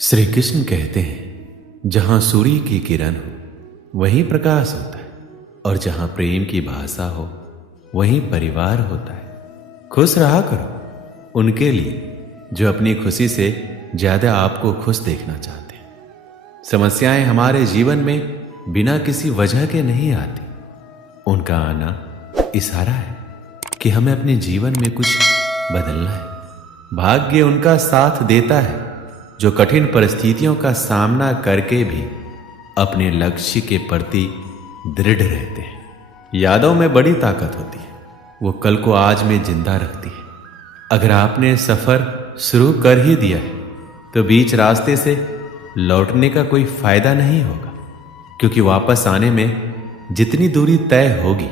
श्री कृष्ण कहते हैं, जहां सूर्य की किरण हो वहीं प्रकाश होता है, और जहां प्रेम की भाषा हो वहीं परिवार होता है। खुश रहा करो उनके लिए जो अपनी खुशी से ज्यादा आपको खुश देखना चाहते हैं। समस्याएं हमारे जीवन में बिना किसी वजह के नहीं आती। उनका आना इशारा है कि हमें अपने जीवन में कुछ बदलना है। भाग्य उनका साथ देता है जो कठिन परिस्थितियों का सामना करके भी अपने लक्ष्य के प्रति दृढ़ रहते हैं। यादों में बड़ी ताकत होती है, वो कल को आज में जिंदा रखती है। अगर आपने सफर शुरू कर ही दिया है तो बीच रास्ते से लौटने का कोई फायदा नहीं होगा, क्योंकि वापस आने में जितनी दूरी तय होगी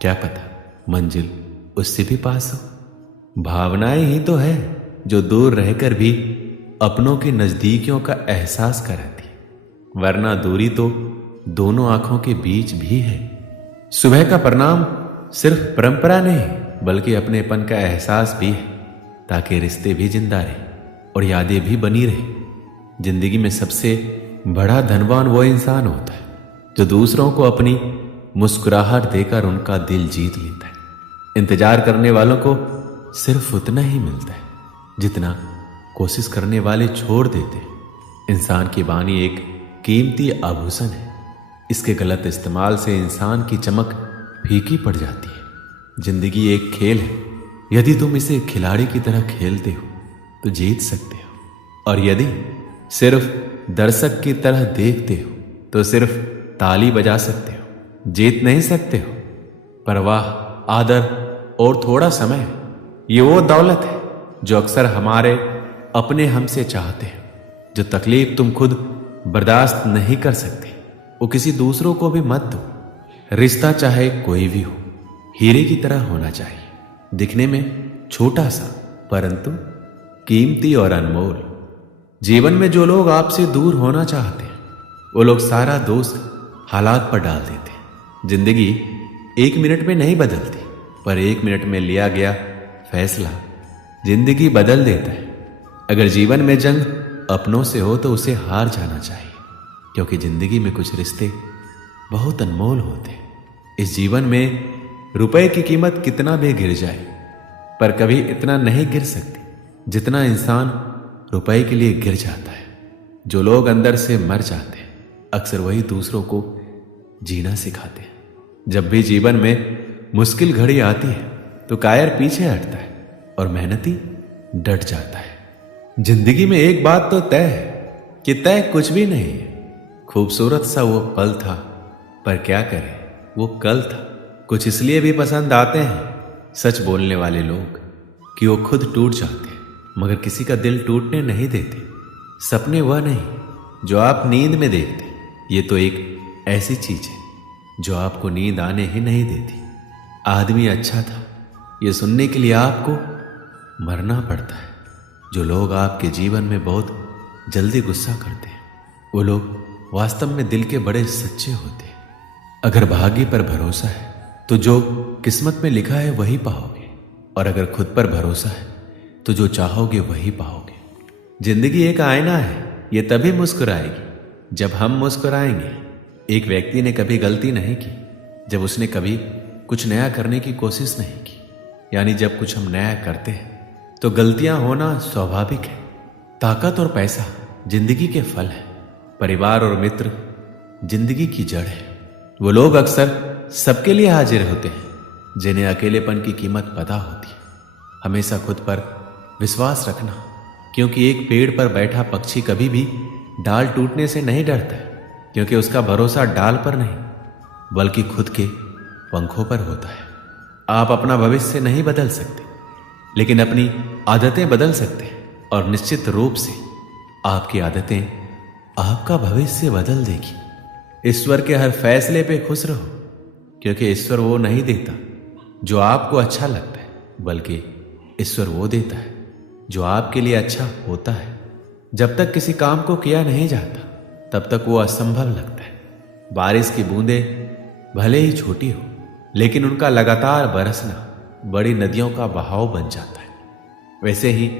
क्या पता मंजिल उससे भी पास हो। भावनाएं ही तो है जो दूर रहकर भी अपनों की नजदीकियों का एहसास कराती है, वरना दूरी तो दोनों आंखों के बीच भी है। सुबह का प्रणाम सिर्फ परंपरा नहीं बल्कि अपनेपन का एहसास भी है, ताकि रिश्ते भी जिंदा रहे और यादें भी बनी रहे। जिंदगी में सबसे बड़ा धनवान वो इंसान होता है जो दूसरों को अपनी मुस्कुराहट देकर उनका दिल जीत लेता है। इंतजार करने वालों को सिर्फ उतना ही मिलता है जितना कोशिश करने वाले छोड़ देते हैं। इंसान की वाणी एक कीमती आभूषण है, इसके गलत इस्तेमाल से इंसान की चमक फीकी पड़ जाती है। जिंदगी एक खेल है, यदि तुम इसे खिलाड़ी की तरह खेलते हो तो जीत सकते हो, और यदि सिर्फ दर्शक की तरह देखते हो तो सिर्फ ताली बजा सकते हो, जीत नहीं सकते हो। परवाह, आदर और थोड़ा समय, ये वो दौलत है जो अक्सर हमारे अपने हमसे चाहते हैं। जो तकलीफ तुम खुद बर्दाश्त नहीं कर सकते वो किसी दूसरों को भी मत दो। रिश्ता चाहे कोई भी हो हीरे की तरह होना चाहिए, दिखने में छोटा सा परंतु कीमती और अनमोल। जीवन में जो लोग आपसे दूर होना चाहते हैं वो लोग सारा दोष हालात पर डाल देते हैं। जिंदगी 1 मिनट में नहीं बदलती, पर 1 मिनट में लिया गया फैसला जिंदगी बदल देता है। अगर जीवन में जंग अपनों से हो तो उसे हार जाना चाहिए, क्योंकि जिंदगी में कुछ रिश्ते बहुत अनमोल होते हैं। इस जीवन में रुपए की कीमत कितना भी गिर जाए पर कभी इतना नहीं गिर सकती जितना इंसान रुपए के लिए गिर जाता है। जो लोग अंदर से मर जाते हैं अक्सर वही दूसरों को जीना सिखाते हैं। जब भी जीवन में मुश्किल घड़ी आती है तो कायर पीछे हटता है और मेहनती डट जाता है। जिंदगी में एक बात तो तय है कि तय कुछ भी नहीं है। खूबसूरत सा वो पल था, पर क्या करें वो कल था। कुछ इसलिए भी पसंद आते हैं सच बोलने वाले लोग कि वो खुद टूट जाते हैं मगर किसी का दिल टूटने नहीं देते। सपने वह नहीं जो आप नींद में देखते, ये तो एक ऐसी चीज है जो आपको नींद आने ही नहीं देती। आदमी अच्छा था ये सुनने के लिए आपको मरना पड़ता है। जो लोग आपके जीवन में बहुत जल्दी गुस्सा करते हैं वो लोग वास्तव में दिल के बड़े सच्चे होते हैं। अगर भाग्य पर भरोसा है तो जो किस्मत में लिखा है वही पाओगे, और अगर खुद पर भरोसा है तो जो चाहोगे वही पाओगे। जिंदगी एक आईना है, ये तभी मुस्कुराएगी जब हम मुस्कुराएंगे। एक व्यक्ति ने कभी गलती नहीं की जब उसने कभी कुछ नया करने की कोशिश नहीं की। यानी जब कुछ हम नया करते हैं तो गलतियां होना स्वाभाविक है। ताकत और पैसा जिंदगी के फल है, परिवार और मित्र जिंदगी की जड़ है। वो लोग अक्सर सबके लिए हाजिर होते हैं जिन्हें अकेलेपन की कीमत पता होती है। हमेशा खुद पर विश्वास रखना, क्योंकि एक पेड़ पर बैठा पक्षी कभी भी डाल टूटने से नहीं डरता है, क्योंकि उसका भरोसा डाल पर नहीं बल्कि खुद के पंखों पर होता है। आप अपना भविष्य नहीं बदल सकते लेकिन अपनी आदतें बदल सकते हैं, और निश्चित रूप से आपकी आदतें आपका भविष्य बदल देगी। ईश्वर के हर फैसले पे खुश रहो, क्योंकि ईश्वर वो नहीं देता जो आपको अच्छा लगता है, बल्कि ईश्वर वो देता है जो आपके लिए अच्छा होता है। जब तक किसी काम को किया नहीं जाता तब तक वो असंभव लगता है। बारिश की बूंदें भले ही छोटी हो लेकिन उनका लगातार बरसना बड़ी नदियों का बहाव बन जाता है। वैसे ही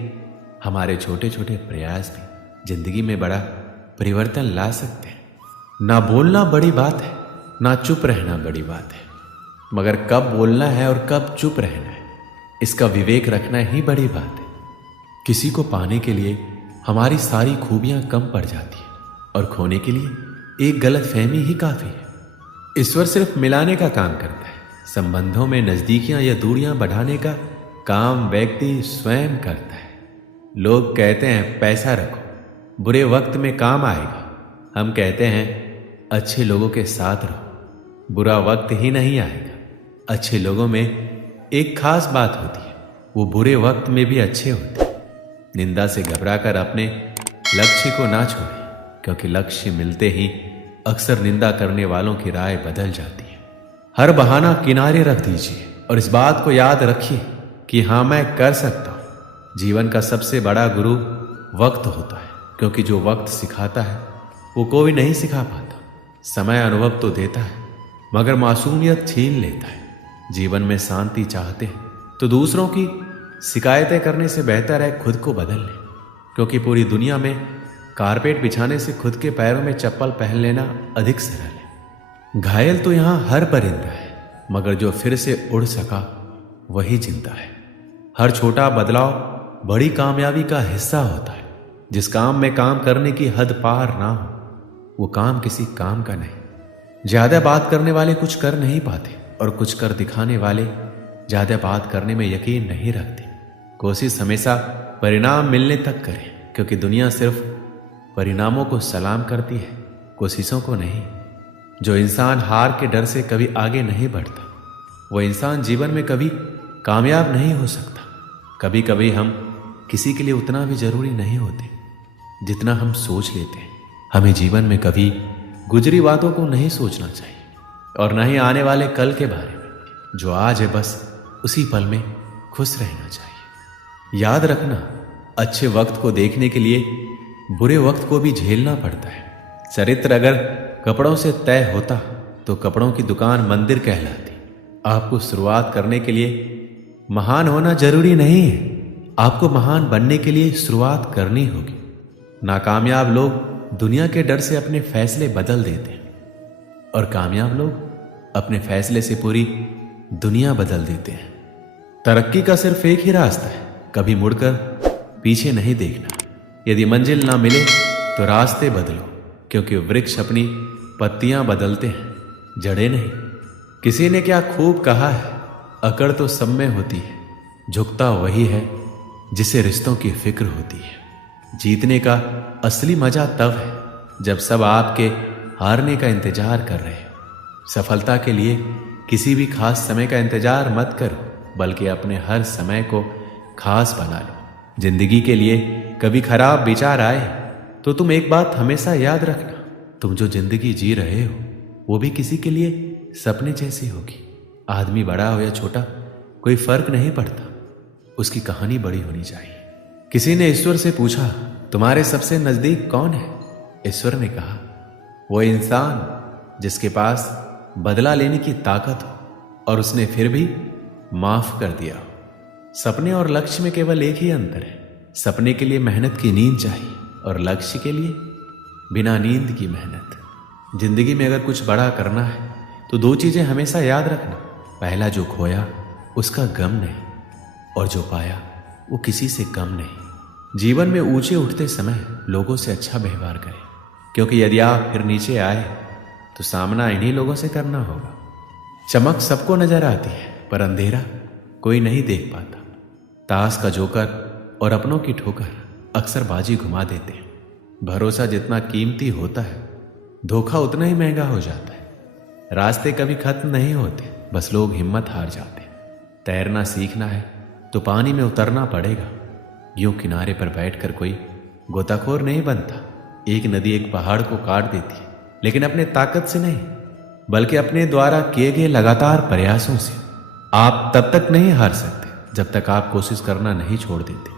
हमारे छोटे छोटे प्रयास भी जिंदगी में बड़ा परिवर्तन ला सकते हैं। ना बोलना बड़ी बात है, ना चुप रहना बड़ी बात है, मगर कब बोलना है और कब चुप रहना है, इसका विवेक रखना ही बड़ी बात है। किसी को पाने के लिए हमारी सारी खूबियां कम पड़ जाती है और खोने के लिए एक गलत फहमी ही काफी है। ईश्वर सिर्फ मिलाने का काम करता है, संबंधों में नजदीकियां या दूरियां बढ़ाने का काम व्यक्ति स्वयं करता है। लोग कहते हैं पैसा रखो, बुरे वक्त में काम आएगा। हम कहते हैं अच्छे लोगों के साथ रहो, बुरा वक्त ही नहीं आएगा। अच्छे लोगों में एक खास बात होती है, वो बुरे वक्त में भी अच्छे होते हैं। निंदा से घबराकर अपने लक्ष्य को ना छोड़ें, क्योंकि लक्ष्य मिलते ही अक्सर निंदा करने वालों की राय बदल जाती है। हर बहाना किनारे रख दीजिए और इस बात को याद रखिए कि हाँ, मैं कर सकता हूं। जीवन का सबसे बड़ा गुरु वक्त होता है, क्योंकि जो वक्त सिखाता है वो कोई नहीं सिखा पाता। समय अनुभव तो देता है, मगर मासूमियत छीन लेता है। जीवन में शांति चाहते हैं तो दूसरों की शिकायतें करने से बेहतर है खुद को बदल लें, क्योंकि पूरी दुनिया में कारपेट बिछाने से खुद के पैरों में चप्पल पहन लेना अधिक सरल है। घायल तो यहां हर परिंदा है, मगर जो फिर से उड़ सका वही जिंदा है। हर छोटा बदलाव बड़ी कामयाबी का हिस्सा होता है। जिस काम में काम करने की हद पार ना हो, वो काम किसी काम का नहीं। ज्यादा बात करने वाले कुछ कर नहीं पाते और कुछ कर दिखाने वाले ज्यादा बात करने में यकीन नहीं रखते। कोशिश हमेशा परिणाम मिलने तक करें, क्योंकि दुनिया सिर्फ परिणामों को सलाम करती है, कोशिशों को नहीं। जो इंसान हार के डर से कभी आगे नहीं बढ़ता, वो इंसान जीवन में कभी कामयाब नहीं हो सकता। कभी कभी हम किसी के लिए उतना भी जरूरी नहीं होते जितना हम सोच लेते हैं। हमें जीवन में कभी गुजरी बातों को नहीं सोचना चाहिए, और न ही आने वाले कल के बारे में। जो आज है बस उसी पल में खुश रहना चाहिए। याद रखना, अच्छे वक्त को देखने के लिए बुरे वक्त को भी झेलना पड़ता है। चरित्र अगर कपड़ों से तय होता तो कपड़ों की दुकान मंदिर कहलाती। आपको शुरुआत करने के लिए महान होना जरूरी नहीं है, आपको महान बनने के लिए शुरुआत करनी होगी। नाकामयाब लोग दुनिया के डर से अपने फैसले बदल देते हैं, और कामयाब लोग अपने फैसले से पूरी दुनिया बदल देते हैं। तरक्की का सिर्फ एक ही रास्ता है, कभी मुड़कर पीछे नहीं देखना। यदि मंजिल ना मिले तो रास्ते बदलो, क्योंकि वृक्ष अपनी पत्तियां बदलते हैं, जड़ें नहीं। किसी ने क्या खूब कहा है, अकड़ तो सब में होती है, झुकता वही है जिसे रिश्तों की फिक्र होती है। जीतने का असली मजा तब है जब सब आपके हारने का इंतजार कर रहे हो। सफलता के लिए किसी भी खास समय का इंतजार मत करो, बल्कि अपने हर समय को खास बना लो। जिंदगी के लिए कभी खराब विचार आए तो तुम एक बात हमेशा याद रखना, तुम जो जिंदगी जी रहे हो वो भी किसी के लिए सपने जैसी होगी। आदमी बड़ा हो या छोटा कोई फर्क नहीं पड़ता, उसकी कहानी बड़ी होनी चाहिए। किसी ने ईश्वर से पूछा, तुम्हारे सबसे नजदीक कौन है? ईश्वर ने कहा, वो इंसान जिसके पास बदला लेने की ताकत हो और उसने फिर भी माफ कर दिया हो। सपने और लक्ष्य में केवल एक ही अंतर है, सपने के लिए मेहनत की नींद चाहिए और लक्ष्य के लिए बिना नींद की मेहनत। जिंदगी में अगर कुछ बड़ा करना है तो दो चीजें हमेशा याद रखना, पहला जो खोया उसका गम नहीं, और जो पाया वो किसी से कम नहीं। जीवन में ऊंचे उठते समय लोगों से अच्छा व्यवहार करें, क्योंकि यदि आप फिर नीचे आए तो सामना इन्हीं लोगों से करना होगा। चमक सबको नजर आती है, पर अंधेरा कोई नहीं देख पाता। ताश का जोकर और अपनों की ठोकर अक्सर बाजी घुमा देते हैं। भरोसा जितना कीमती होता है, धोखा उतना ही महंगा हो जाता है। रास्ते कभी खत्म नहीं होते, बस लोग हिम्मत हार जाते हैं। तैरना सीखना है तो पानी में उतरना पड़ेगा। यूं किनारे पर बैठकर कोई गोताखोर नहीं बनता। एक नदी एक पहाड़ को काट देती है, लेकिन अपने ताकत से नहीं, बल्कि अपने द्वारा किए गए लगातार प्रयासों से। आप तब तक नहीं हार सकते जब तक आप कोशिश करना नहीं छोड़ देते।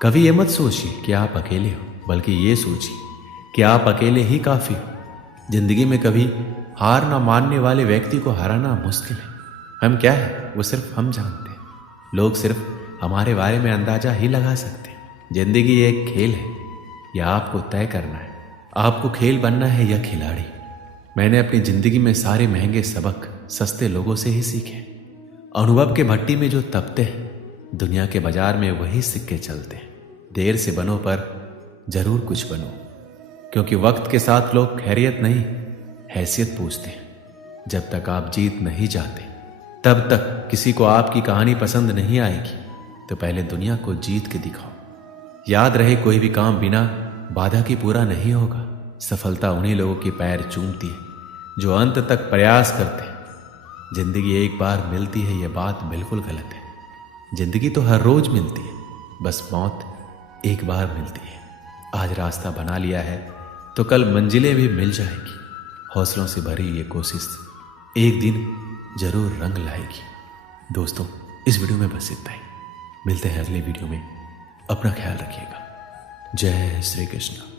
कभी ये मत सोचिए कि आप अकेले हो, बल्कि ये सोचिए कि आप अकेले ही काफी हो। जिंदगी में कभी हार ना मानने वाले व्यक्ति को हराना मुश्किल है। हम क्या है वो सिर्फ हम जानते हैं, लोग सिर्फ हमारे बारे में अंदाजा ही लगा सकते हैं। जिंदगी एक खेल है, यह आपको तय करना है। आपको खेल बनना है या खिलाड़ी। मैंने अपनी जिंदगी में सारे महंगे सबक सस्ते लोगों से ही सीखे। अनुभव के भट्टी में जो तपते हैं, दुनिया के बाजार में वही सिक्के चलते हैं। देर से बनो पर जरूर कुछ बनो, क्योंकि वक्त के साथ लोग खैरियत नहीं हैसियत पूछते हैं। जब तक आप जीत नहीं जाते तब तक किसी को आपकी कहानी पसंद नहीं आएगी। तो पहले दुनिया को जीत के दिखाओ। याद रहे, कोई भी काम बिना बाधा की पूरा नहीं होगा। सफलता उन्हीं लोगों के पैर चूमती है जो अंत तक प्रयास करते हैं। जिंदगी एक बार मिलती है, यह बात बिल्कुल गलत है। जिंदगी तो हर रोज मिलती है, बस मौत एक बार मिलती है। आज रास्ता बना लिया है तो कल मंजिलें भी मिल जाएगी। हौसलों से भरी ये कोशिश एक दिन जरूर रंग लाएगी। दोस्तों, इस वीडियो में बस इतना ही। मिलते हैं अगले वीडियो में। अपना ख्याल रखिएगा। जय श्री कृष्ण।